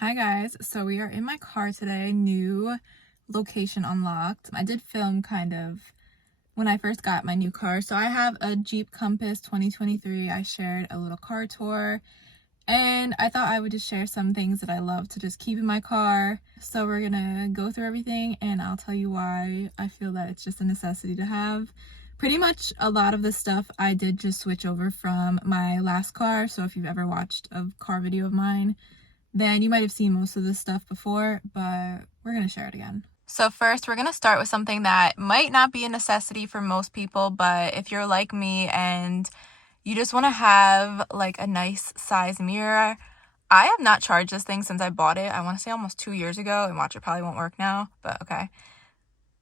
Hi guys, so we are in my car today, new location unlocked. I did film kind of when I first got my new car. So I have a Jeep Compass 2023. I shared a little car tour and I thought I would just share some things that I love to just keep in my car. So we're gonna go through everything and I'll tell you why I feel that it's just a necessity to have. Pretty much a lot of the stuff I did just switch over from my last car. So if you've ever watched a car video of mine, then you might have seen most of this stuff before, but we're going to share it again. So first, we're going to start with something that might not be a necessity for most people, but if you're like me and you just want to have like a nice size mirror, I have not charged this thing since I bought it. I want to say almost 2 years ago, and watch, it probably won't work now, but okay.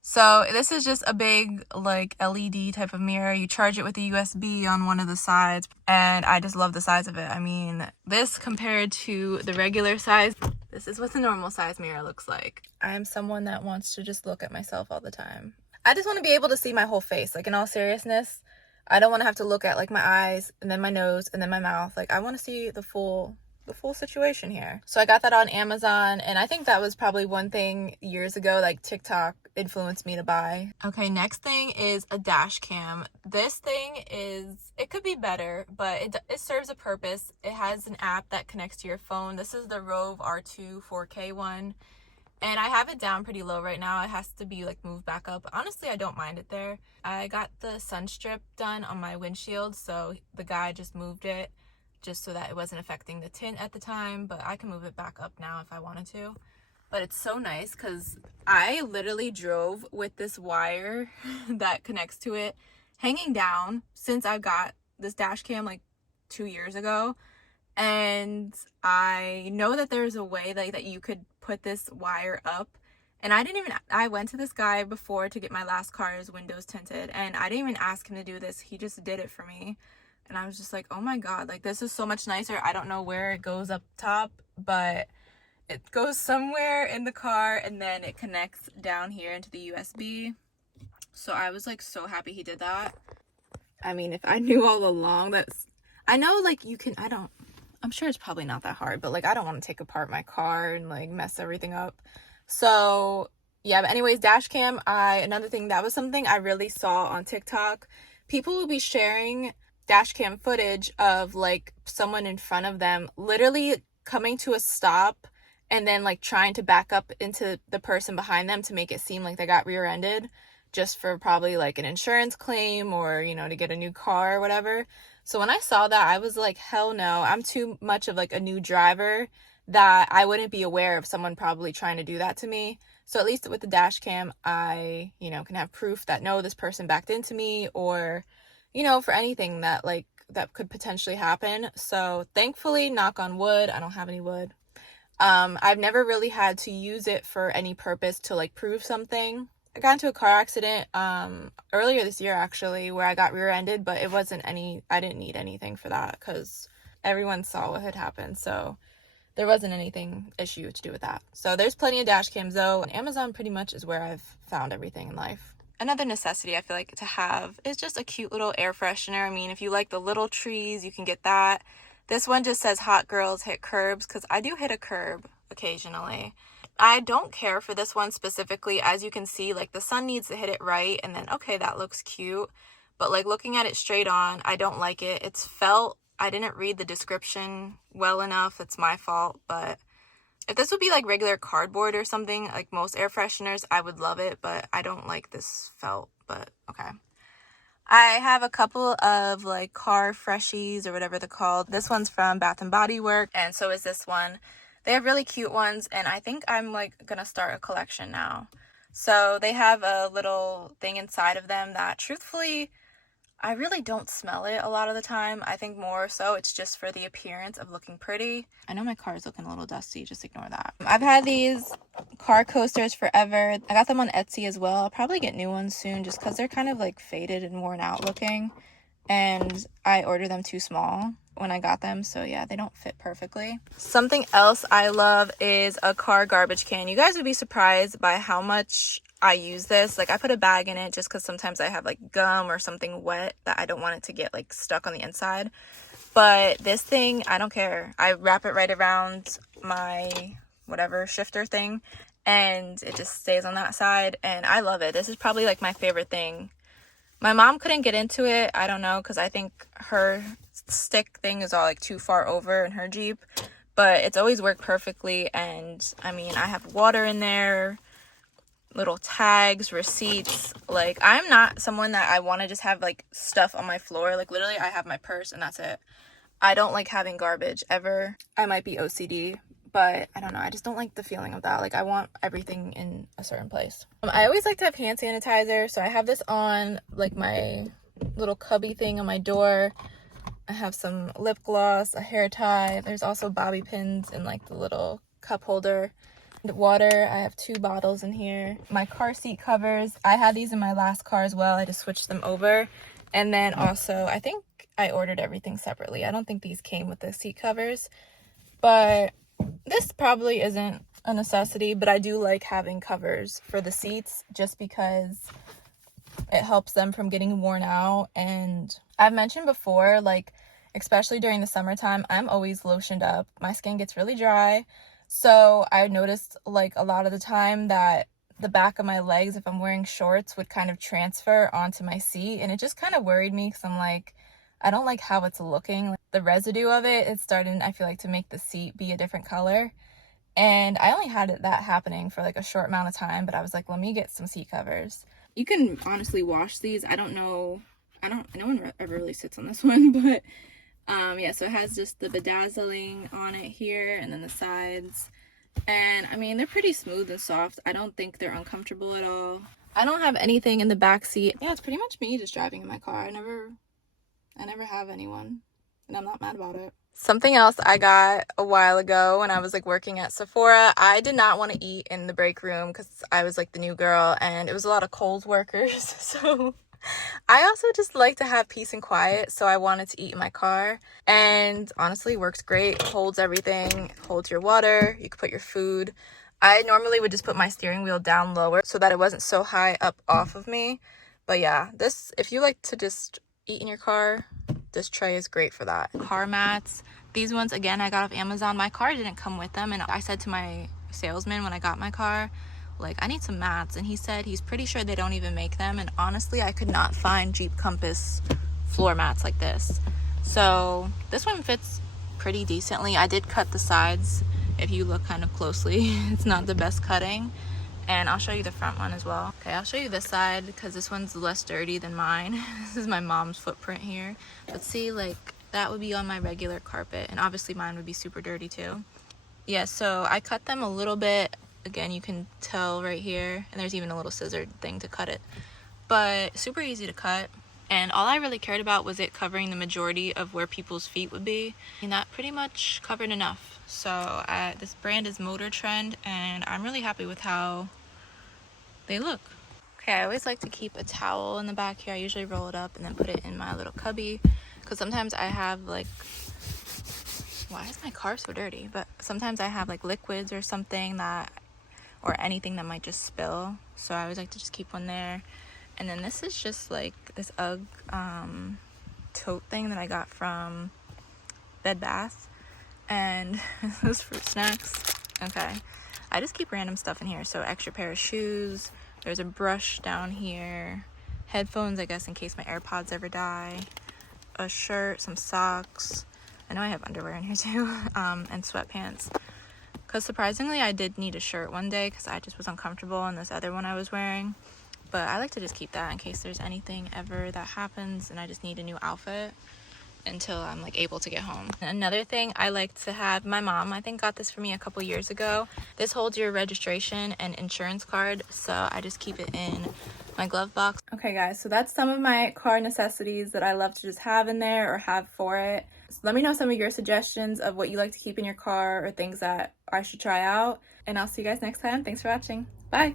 So this is just a big like LED type of mirror. You charge it with a USB on one of the sides, and I just love the size of it. I mean, this compared to the regular size, this is what the normal size mirror looks like. I'm someone that wants to just look at myself all the time. I just want to be able to see my whole face. Like, in all seriousness, I don't want to have to look at like my eyes and then my nose and then my mouth. Like, I want to see the full situation here. So I got that on Amazon, and I think that was probably one thing years ago, like TikTok influenced me to buy. Okay, next thing is a dash cam. This thing it could be better, but it serves a purpose. It has an app that connects to your phone. This is the Rove R2 4K one, and I have it down pretty low right now. It has to be like moved back up. Honestly, I don't mind it there. I got the sun strip done on my windshield, so the guy just moved it just so that it wasn't affecting the tint at the time, but I can move it back up now if I wanted to. But it's so nice because I literally drove with this wire that connects to it hanging down since I got this dash cam like 2 years ago. And I know that there's a way that you could put this wire up. And I went to this guy before to get my last car's windows tinted, and I didn't even ask him to do this. He just did it for me. And I was just like, oh my God, like this is so much nicer. I don't know where it goes up top, but it goes somewhere in the car and then it connects down here into the USB. So I was like so happy he did that. I mean, if I knew all along I know like I'm sure it's probably not that hard, but like I don't want to take apart my car and like mess everything up. So yeah, but anyways, dash cam, another thing, that was something I really saw on TikTok. People will be sharing dash cam footage of like someone in front of them literally coming to a stop and then like trying to back up into the person behind them to make it seem like they got rear-ended just for probably like an insurance claim or, you know, to get a new car or whatever. So when I saw that, I was like, hell no, I'm too much of like a new driver that I wouldn't be aware of someone probably trying to do that to me. So at least with the dash cam, I, you know, can have proof that no, this person backed into me, or, you know, for anything that could potentially happen. So thankfully, knock on wood, I don't have any wood. I've never really had to use it for any purpose to like prove something. I got into a car accident earlier this year actually, where I got rear-ended, but I didn't need anything for that because everyone saw what had happened. So there wasn't anything issue to do with that. So there's plenty of dash cams though, and Amazon pretty much is where I've found everything in life. Another necessity I feel like to have is just a cute little air freshener. I mean, if you like the little trees, you can get that. This one just says hot girls hit curbs, because I do hit a curb occasionally. I don't care for this one specifically. As you can see, like the sun needs to hit it right, and then okay, that looks cute. But like looking at it straight on, I don't like it. It's felt. I didn't read the description well enough. It's my fault, but if this would be like regular cardboard or something, like most air fresheners, I would love it, but I don't like this felt, but okay. I have a couple of like car freshies or whatever they're called. This one's from Bath and Body Works, and so is this one. They have really cute ones, and I think I'm like gonna start a collection now. So they have a little thing inside of them that truthfully, I really don't smell it a lot of the time. I think more so it's just for the appearance of looking pretty. I know my car is looking a little dusty, just ignore that. I've had these car coasters forever. I got them on Etsy as well. I'll probably get new ones soon just because they're kind of like faded and worn out looking. And I ordered them too small when I got them, so yeah, they don't fit perfectly. Something else I love is a car garbage can. You guys would be surprised by how much I use this. Like, I put a bag in it just because sometimes I have like gum or something wet that I don't want it to get like stuck on the inside. But this thing, I don't care. I wrap it right around my whatever shifter thing, and it just stays on that side, and I love it. This is probably like my favorite thing. My mom couldn't get into it, I don't know, because I think her stick thing is all like too far over in her Jeep, but it's always worked perfectly. And I mean, I have water in there, little tags, receipts. Like, I'm not someone that I want to just have like stuff on my floor. Like, literally I have my purse and that's it. I don't like having garbage ever. I might be OCD, but I don't know, I just don't like the feeling of that. Like, I want everything in a certain place. I always like to have hand sanitizer, so I have this on like my little cubby thing on my door. I have some lip gloss, a hair tie. There's also bobby pins in like the little cup holder. The water, I have 2 bottles in here. My car seat covers, I had these in my last car as well. I just switched them over. And then also, I think I ordered everything separately. I don't think these came with the seat covers, but this probably isn't a necessity, but I do like having covers for the seats just because it helps them from getting worn out. And I've mentioned before, like, especially during the summertime, I'm always lotioned up. My skin gets really dry. So I noticed like a lot of the time that the back of my legs, if I'm wearing shorts, would kind of transfer onto my seat. And it just kind of worried me because I'm like, I don't like how it's looking. Like, the residue of it, it's starting, I feel like, to make the seat be a different color. And I only had that happening for like a short amount of time, but I was like, let me get some seat covers. You can honestly wash these. I don't know. No one ever really sits on this one, but yeah, so it has just the bedazzling on it here and then the sides. And I mean, they're pretty smooth and soft. I don't think they're uncomfortable at all. I don't have anything in the back seat. Yeah, it's pretty much me just driving in my car. I never have anyone, and I'm not mad about it. Something else I got a while ago when I was like working at Sephora, I did not want to eat in the break room because I was like the new girl and it was a lot of Kohl's workers. So I also just like to have peace and quiet, so I wanted to eat in my car. And honestly, works great. Holds everything, holds your water, you can put your food. I normally would just put my steering wheel down lower so that it wasn't so high up off of me. But yeah, this, if you like to just eat in your car, this tray is great for that. Car mats, these ones again I got off Amazon. My car didn't come with them, and I said to my salesman when I got my car, like, I need some mats, and he said he's pretty sure they don't even make them. And honestly, I could not find Jeep Compass floor mats like this. So this one fits pretty decently. I did cut the sides. If you look kind of closely, it's not the best cutting. And I'll show you the front one as well. Okay, I'll show you this side because this one's less dirty than mine. This is my mom's footprint here. But see, like, that would be on my regular carpet, and obviously mine would be super dirty too. Yeah, so I cut them a little bit. Again, you can tell right here, and there's even a little scissor thing to cut it. But super easy to cut. And all I really cared about was it covering the majority of where people's feet would be. And that pretty much covered enough. So this brand is Motor Trend, and I'm really happy with how they look. Okay, I always like to keep a towel in the back here. I usually roll it up and then put it in my little cubby, because sometimes I have like, why is my car so dirty? But sometimes I have like liquids or something that, or anything that might just spill. So I always like to just keep one there. And then this is just like this UGG tote thing that I got from Bed Bath. And those fruit snacks. Okay, I just keep random stuff in here. So extra pair of shoes. There's a brush down here. Headphones, I guess, in case my AirPods ever die. A shirt, some socks. I know I have underwear in here too. And sweatpants. Because surprisingly, I did need a shirt one day because I just was uncomfortable in this other one I was wearing. But I like to just keep that in case there's anything ever that happens and I just need a new outfit until I'm like able to get home. Another thing I like to have, my mom I think got this for me a couple years ago. This holds your registration and insurance card, so I just keep it in my glove box. Okay guys, so that's some of my car necessities that I love to just have in there or have for it. So let me know some of your suggestions of what you like to keep in your car or things that I should try out, and I'll see you guys next time. Thanks for watching. Bye.